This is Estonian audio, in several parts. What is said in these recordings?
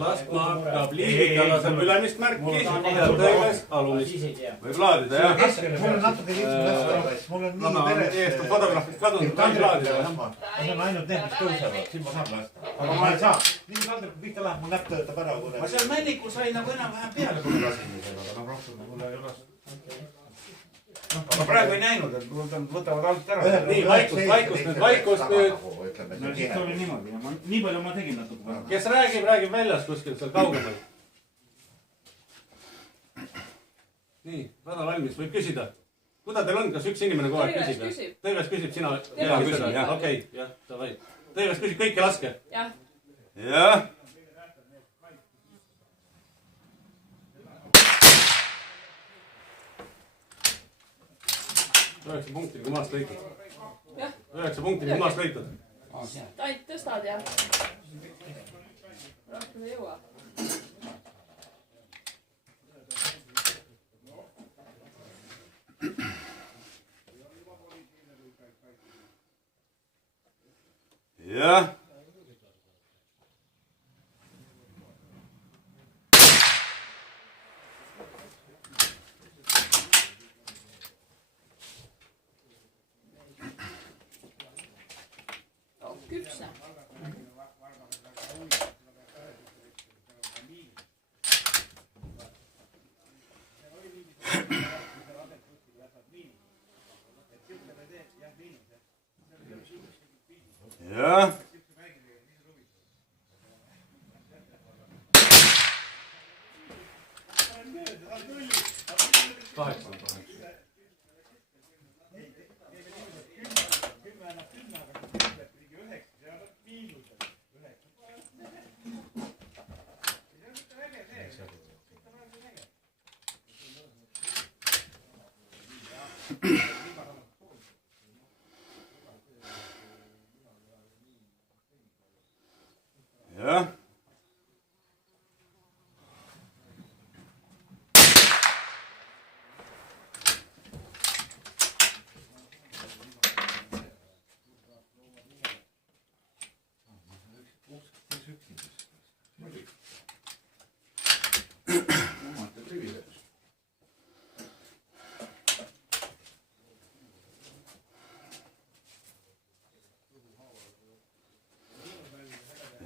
laskma hakkab liigida, laseb ülemist märki ja tõeles alumist. Võib laadida, jah. Mul on natuke lihtsalt mul on nii peres. Eest on fotograafid kadunud, ta ei laadida. See on ainult need, mis tõusevad, siin ma saan lasta. Aga ma ei saa. Nii kaldriku pihta läheb, mul näpp töötab ära. Ma seal Männiku sain nagu enam-vähem peale, kui ma lasin seda, aga rohkem mul ei ole. Aga praegu ei näinud, et võtavad alt ära. Nii, vaikust nüüd. No siis oli niimoodi. Nii palju ma tegin natuke. Kes räägib väljas kuskil seal kaugemal. Nii, väga valmis, võib küsida. Kuda teil on, kas üks inimene kogu aeg küsib? Tõives küsib, sina. Okei, jah, davai. Tõives küsib, kõike laske. Jah. Jah. Üheksa punkti, kui maast lõitud. 9 punkti, kui maast lõitud. Ainult tõstad ja rohkem ei jõua. Jah. Küpsne. Jah. Ja.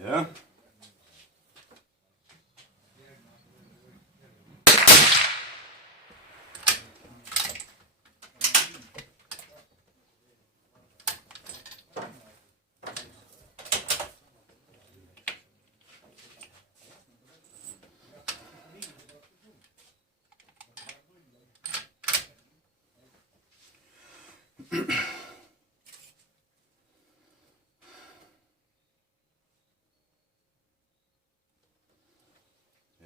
Ja.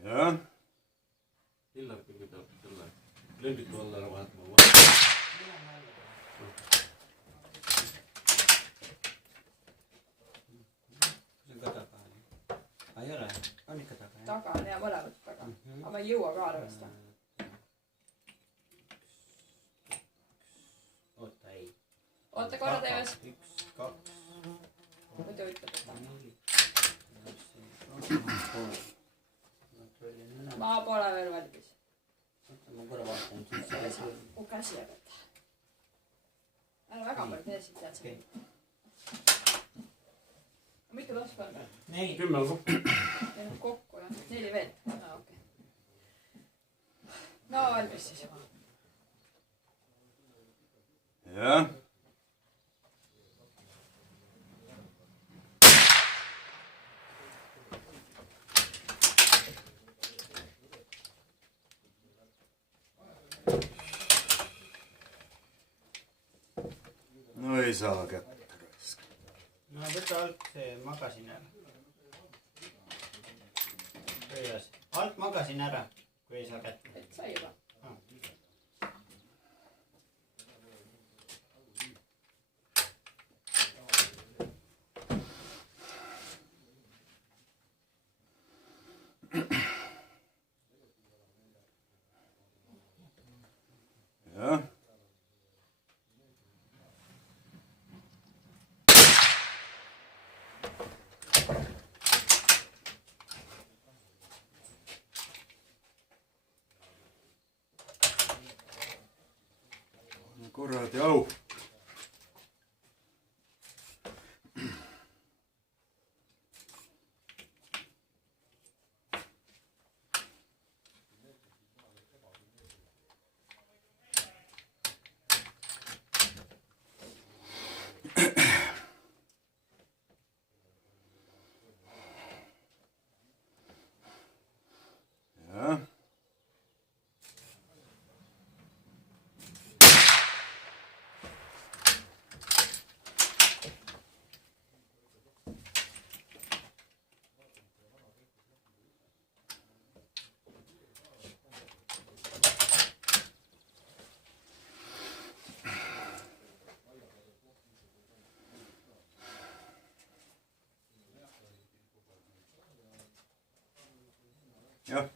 Ja. Hillar küll peab selle lembiku alla ära vahetama. See on ka taga. Ei ole, on ikka taga. Taga on hea mõlemat taga. Aga ma ei jõua ka arvesta. Oota, ei. Oota korra teeves. 1, 2. Muidu ütleb, et on. Ma pole veel valmis. Ma korra vaatan, siis see asi on. Mu käsi jääb. Ära väga palju teesid, tead sa. Mitu lasku on? 10 on kokku. Kokku jah, 4 veel. Okei. No valmis siis juba. Jah. No ei saa kätte. No võta alt see magasin ära. Alt magasin ära, kui ei saa kätte. Et sai juba. Jah. Kuradi au. Ja. Jah.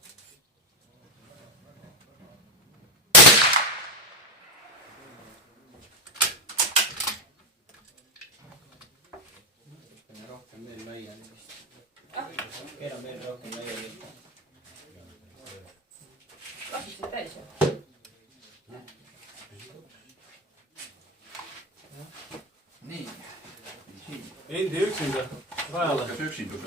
Rohkem veel laiali vist. Keeran veel rohkem laiali. Lastakse täis ju. nii. Endi üksinda rajale. Kas üksindused?